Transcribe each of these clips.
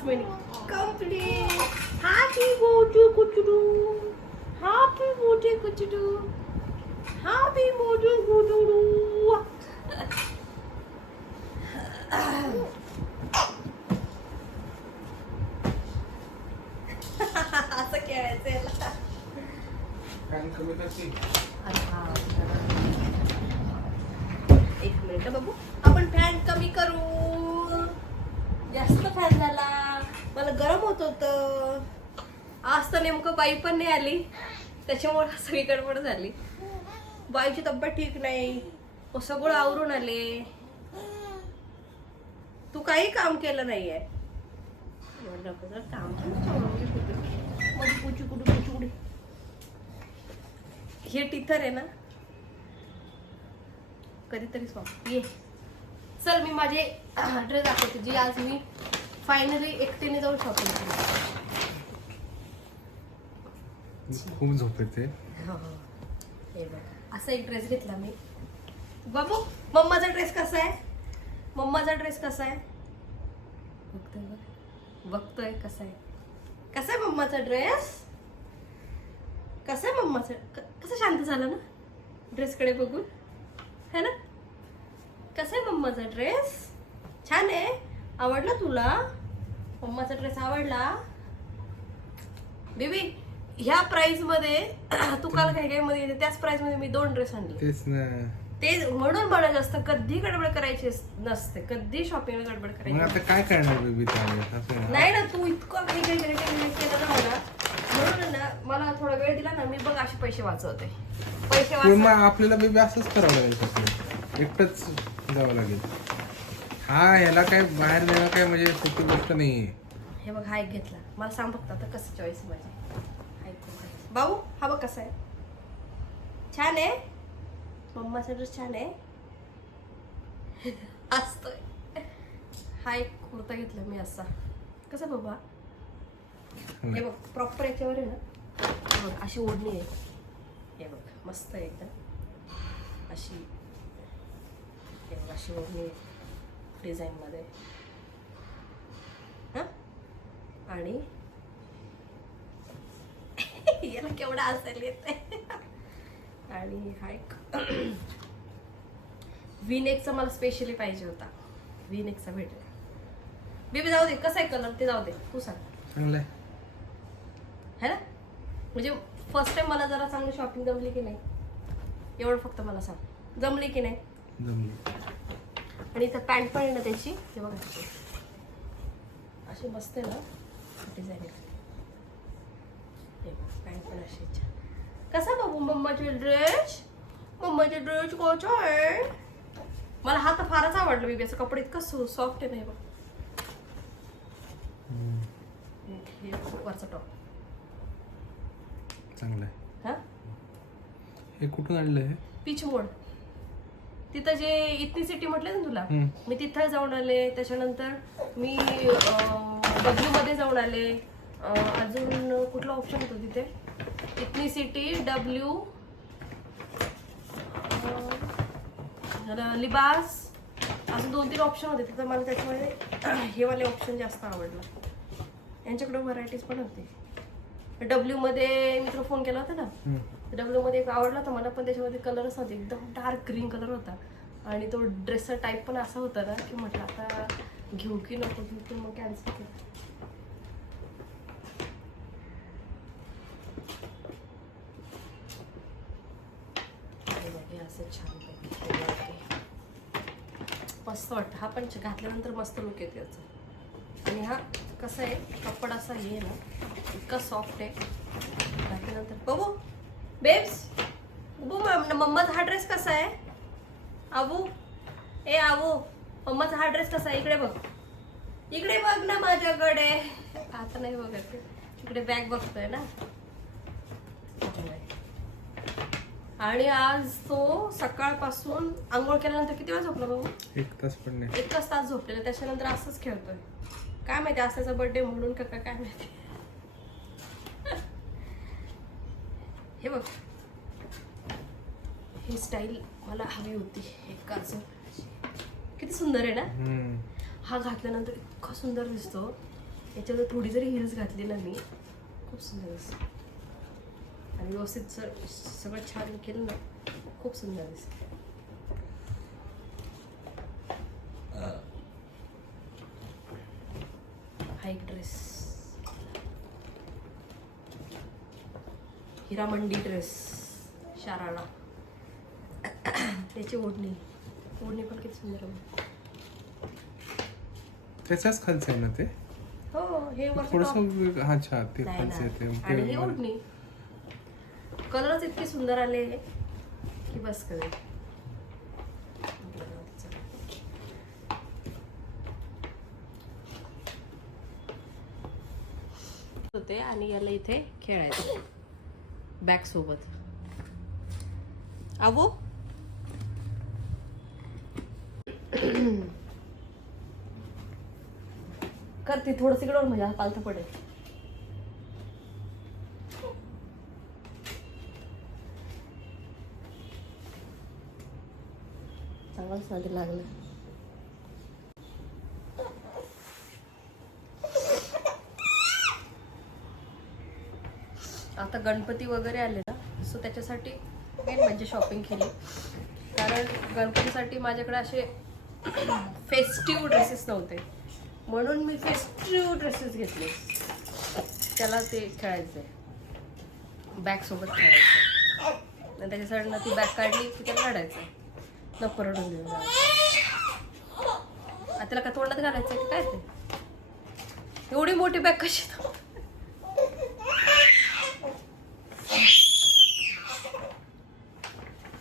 पाच महिने. Complete happy मोठू कुचडू हॅपी मोठे कुचडू हॅपी मोठू कुचडू असं खेळायचं याला. फॅन कमी करते अरे हा. एक मिनिट बघू आपण फॅन कमी करू जास्त फॅन झाला मला गरम होत होत. आज तर नेमकं बाई पण नाही आली. त्याच्यामुळे सगळी गडबड झाली. बाईची तब्येत ठीक नाही. सगळं आवरून आले. तू काही काम केलं नाहीये? काम पण कुठे. हे टिथर आहे ना? कधीतरी सॉफ्ट ये. चल मी माझे ड्रेस दाखवते. जी आज मी फायनली एकटीने जाऊन शॉपिंग केली खूप झोप येते हे बघ असा एक ड्रेस घेतला मी. बाबू मम्माचा ड्रेस कसा आहे? मम्माचा ड्रेस कसा आहे? बघतोय बघ. बघतोय कसा आहे. कसा आहे मम्माचा ड्रेस कसा आहे मम्माचा? कसं शांत झालं ना? ड्रेसकडे बघून. है ना? कसा आहे मम्माचा ड्रेस छान आहे. आवडला तुला? मम्माचा ड्रेस आवडला? बेबी ह्या प्राइसमध्ये तू काल काय काय मध्ये त्याच प्राइसमध्ये मी दोन ड्रेस आणले. तेच ना. ते म्हणून म्हणायचं असतं कधी गडबड करायची नसते कधी शॉपिंगला गडबड मग करायची आता काय करणार बेबी त्यावेळेस असं आहे ना. नाही ना तू इतकं काही काही काही काही केलं ना मला म्हणून ना मला थोडा वेळ दिला ना मी बघ असे पैसे वाचवते. पैसे पण मग आपल्याला बेबी असंच करावं लागेल सगळं एकटंच जावं लागेल. हा याला काय बाहेर जायला काय म्हणजे सोपी गोष्ट नाहीये. हे बघ हा एक घेतला. मला सांग फक्त आता कसं चॉईस माझी. भाऊ हा बघ कसा आहे. छान आहे? मम्माचा ड्रेस छान आहे? असतोय. हा एक कुर्ता घेतला मी असा. कसा बाबा हे बघ प्रॉपर याच्यावर आहे ना? बघ अशी ओढणी आहे. हे बघ मस्त आहे एकदम. अशी. हे बघ अशी ओढणी आहे. डिझाईनमध्ये. हं? आणि? याला केवढा असेल येते आणि हा एक. विनेकचा मला स्पेशली पाहिजे होता. विनेकचा भेटला. बेबी जाऊ दे कसा आहे कलर ते जाऊ दे. तू सांग. है ना? म्हणजे फर्स्ट टाइम मला जरा चांगली शॉपिंग जमली की नाही? एवढं फक्त मला सांग. जमली की नाही? जमली. आणि इथं पॅन्ट पण आहे ना त्याची ते बघा. अशी. मस्त आहे ना डिझाईन पॅन्ट पण अशी छान. कसा बाबू मम्माचे ड्रेस मम्माचे ड्रेस कोचा आहे मला हा तर फारच आवडला बेबी असं कपडे इतकं सॉफ्ट आहे नाही बघ. हम्म. हे वरचा टॉप चांगलं आहे. हा? हे कुठून आणलं हे? पीच मोड तिथं जे इतनी सिटी म्हटलं ना तुला. मी तिथं जाऊन आले त्याच्यानंतर मी डब्ल्यू मध्ये जाऊन आले. अजून कुठला ऑप्शन होता तिथे? इतनी सिटी डब्ल्यू लिबास. असं दोन तीन ऑप्शन होते तिथं मला त्याच्यामध्ये हे वाले ऑप्शन जास्त आवडलं. यांच्याकडे व्हरायटीज पण होते. डब्ल्यू मध्ये मी तुला फोन केला होता ना? हम्म. मध्ये एक आवडला होता मला पण त्याच्यामध्ये कलरच नव्हते एकदम डार्क ग्रीन कलर होता. आणि तो ड्रेसचा टाईप पण असा होता ना की म्हटलं आता घेऊ की नको घेऊ की मग कॅन्सल केलं असं छान मस्त वाटतं. हा पण घातल्यानंतर मस्त लुक येते याचा. आणि हा कसा आहे? कपडा असा हे आहे ना इतका सॉफ्ट आहे. घातल्यानंतर बघू. बेब्स बघू मम- मम्माचा हा ड्रेस कसा आहे? आबू ए आबू मम्माचा हा ड्रेस कसा आहे? इकडे बघ. इकडे बघ ना माझ्याकडे. आता नाही बघत. इकडे बॅग बघतोय ना. आणि आज तो सकाळपासून आंघोळ केल्यानंतर किती वेळा झोपला बाबू? एक तास पण नाही. एकच तास झोपलेला. त्याच्यानंतर असंच खेळतोय. काय माहिती त्याचा बर्थडे म्हणून का काय माहिती. हे बघ. ही स्टाईल मला हवी होती. काजू किती सुंदर आहे ना. हा घातल्यानंतर इतका सुंदर दिसतो. याच्यामध्ये थोडी जरी हिल्स घातली ना मी खूप सुंदर दिसते. आणि व्यवस्थित जर सगळं छान केलं ना खूप सुंदर दिसते हा एक ड्रेस हिरामंडी ड्रेस शाराळा त्याची ओढणी. ओढणी पण किती सुंदर आहे. त्याच्याच खालचं आहे ना ते? हो हे वरचं थोडस top. अच्छा ते नाही खालचं आहे ना. ते आणि हे ते ओढणी. कलरच इतके सुंदर आले की बस करे होते आणि याला इथे खेळायचं. बॅग सोबत. आवो करते थोडस इकडं म्हणजे पालथं पडेल. चांगलंच नादी लागलं. आता गणपती वगैरे आले ना सो त्याच्यासाठी मेन म्हणजे शॉपिंग केली. कारण गणपतीसाठी माझ्याकडे असे फेस्टिव्ह ड्रेसेस नव्हते. म्हणून मी फेस्टिव्ह ड्रेसेस घेतले. त्याला ते खेळायचे बॅगसोबत खेळायचं आणि त्याच्यासाठी ना ती बॅग काढली की त्याला काढायचं नको रडून देऊन आता त्याला का तोंडात घालायचं की काय ते? एवढी मोठी बॅग कशी?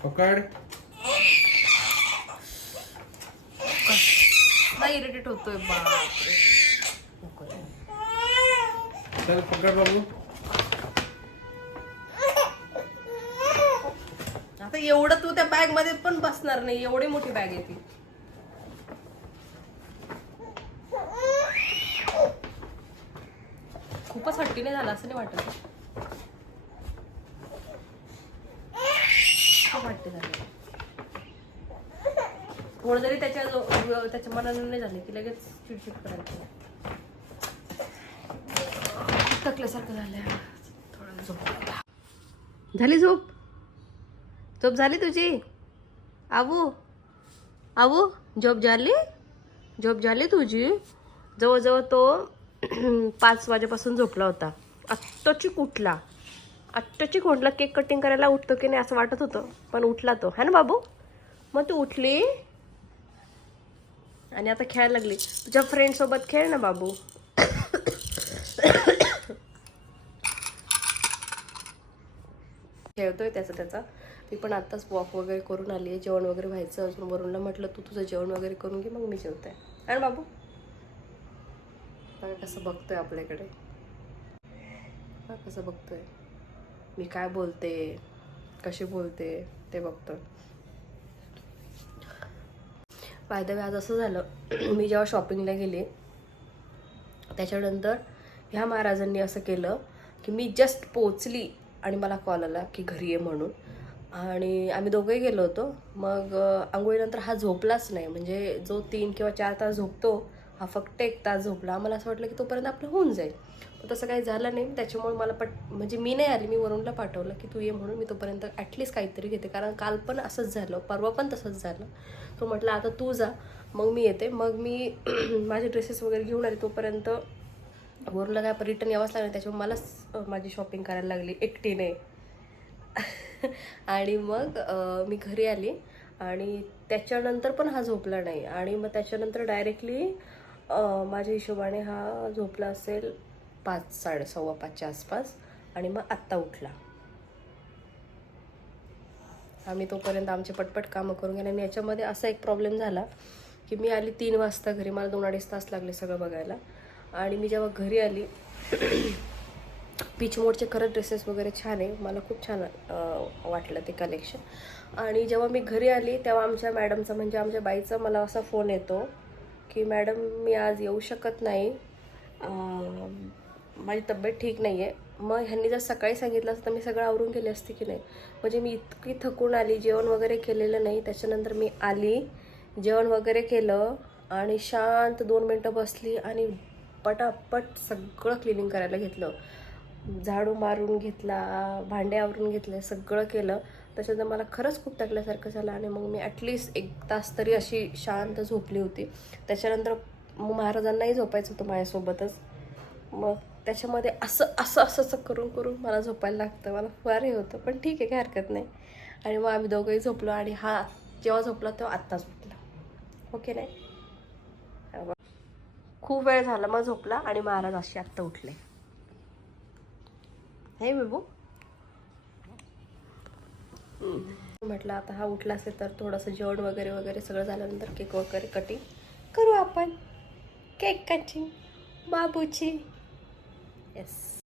पकड. इरिटेट होतोय बापरे. चल पकड बाबू आता एवढं तू त्या बॅगमध्ये पण बसणार नाही एवढी मोठी बॅग आहे ती. खूपच हट्टीने झाला असं नाही वाटत. वाटते हट्टी थोडं जरी त्याच्या त्याच्या मनाने नाही झाले की लगेच चिडचिड करायची. थकल्यासारखं झालंय. थोडं झोप. झाली झोप? झोप झाली तुझी? आबू? आबू झोप झाली? झोप झाली तुझी? जवळजवळ तो पाच वाजेपासून झोपला होता. आत्ताची उठला आत्ताची कोणला केक कटिंग करायला उठतो की नाही असं वाटत होतं पण उठला तो. है ना बाबू? मग तू उठली? आणि आता खेळायला लागली. तुझ्या फ्रेंडसोबत खेळ ना बाबू. खेळतोय त्याचा त्याचा. मी पण आत्ताच वॉक वगैरे करून आली आहे जेवण वगैरे व्हायचं अजून वरूनला म्हटलं तू तुझं जेवण वगैरे करून घे मग मी जेवते. आणि बाबू? बघा कसं बघतोय आपल्याकडे. बघा कसं बघतोय. मी काय बोलते कशी बोलते ते बघतो. फायदा आज असं झालं मी जेव्हा शॉपिंगला गेले त्याच्यानंतर ह्या महाराजांनी असं केलं की मी जस्ट पोचली आणि मला कॉल आला की घरी ये म्हणून. आणि आम्ही दोघंही गेलो होतो. मग आंघोळीनंतर हा झोपलाच नाही. म्हणजे जो तीन किंवा चार तास झोपतो हा फक्त एक तास झोपला. मला असं वाटलं की तोपर्यंत आपलं होऊन जाईल. पण तसं काही झालं नाही. त्याच्यामुळे मला पट म्हणजे मी नाही आली. मी वरुणला पाठवलं की तू ये म्हणून मी तोपर्यंत ॲटलिस्ट काहीतरी घेते. कारण काल पण असंच झालं. परवा पण तसंच झालं. तो म्हटलं आता तू जा. मग मी येते. मग मी माझे ड्रेसेस वगैरे घेऊन आले. तोपर्यंत वरूनला काय रिटर्न यावंच लागलं त्याच्यामुळे मलाच माझी शॉपिंग करायला लागली. एकटीने. आणि मग मी घरी आली. आणि त्याच्यानंतर पण हा झोपला नाही. आणि मग त्याच्यानंतर डायरेक्टली माझ्या हिशोबाने हा झोपला असेल पाच साडे सव्वा पाचच्या आसपास आणि मग आत्ता उठला. आम्ही तोपर्यंत आमचे पटपट कामं करून गेले आणि याच्यामध्ये असा एक प्रॉब्लेम झाला की मी आली तीन वाजता घरी. मला दोन अडीच तास लागले सगळं बघायला. आणि मी जेव्हा घरी आली पीच मोडचे खरंच ड्रेसेस वगैरे छान आहे. मला खूप छान वाटलं ते कलेक्शन आणि जेव्हा मी घरी आली तेव्हा आमच्या मॅडमचा म्हणजे आमच्या बाईचा मला असा फोन येतो की मॅडम मी आज येऊ शकत नाही. माझी तब्येत ठीक नाही आहे मग ह्यांनी जर सकाळी सांगितलं असतं तर मी सगळं आवरून गेले असते की नाही? म्हणजे मी इतकी थकून आली जेवण वगैरे केलेलं नाही. त्याच्यानंतर मी आली जेवण वगैरे केलं आणि शांत दोन मिनटं बसली आणि पटापट सगळं क्लिनिंग करायला घेतलं. झाडू मारून घेतला भांडे आवरून घेतले सगळं केलं. त्याच्यानंतर मला खरंच खूप टाकल्यासारखं झालं आणि मग मी ॲटलिस्ट एक तास तरी अशी शांत झोपली होती. त्याच्यानंतर मग महाराजांनाही झोपायचं होतं माझ्यासोबतच. मग त्याच्यामध्ये असं असं असं असं करून करून मला झोपायला लागतं. मला फार हे होतं पण ठीक आहे काही हरकत नाही. आणि मग आम्ही दोघंही झोपलो आणि हा जेव्हा झोपला तेव्हा आत्ताच उठला. ओके नाही? खूप वेळ झाला मग झोपला आणि महाराज असे आत्ता उठले. नाही बेबू म्हटलं आता हा उठला असेल तर थोडंसं जेवण वगैरे वगैरे सगळं झाल्यानंतर केक वगैरे कटिंग करू आपण. Cake cutting बाबूची. येस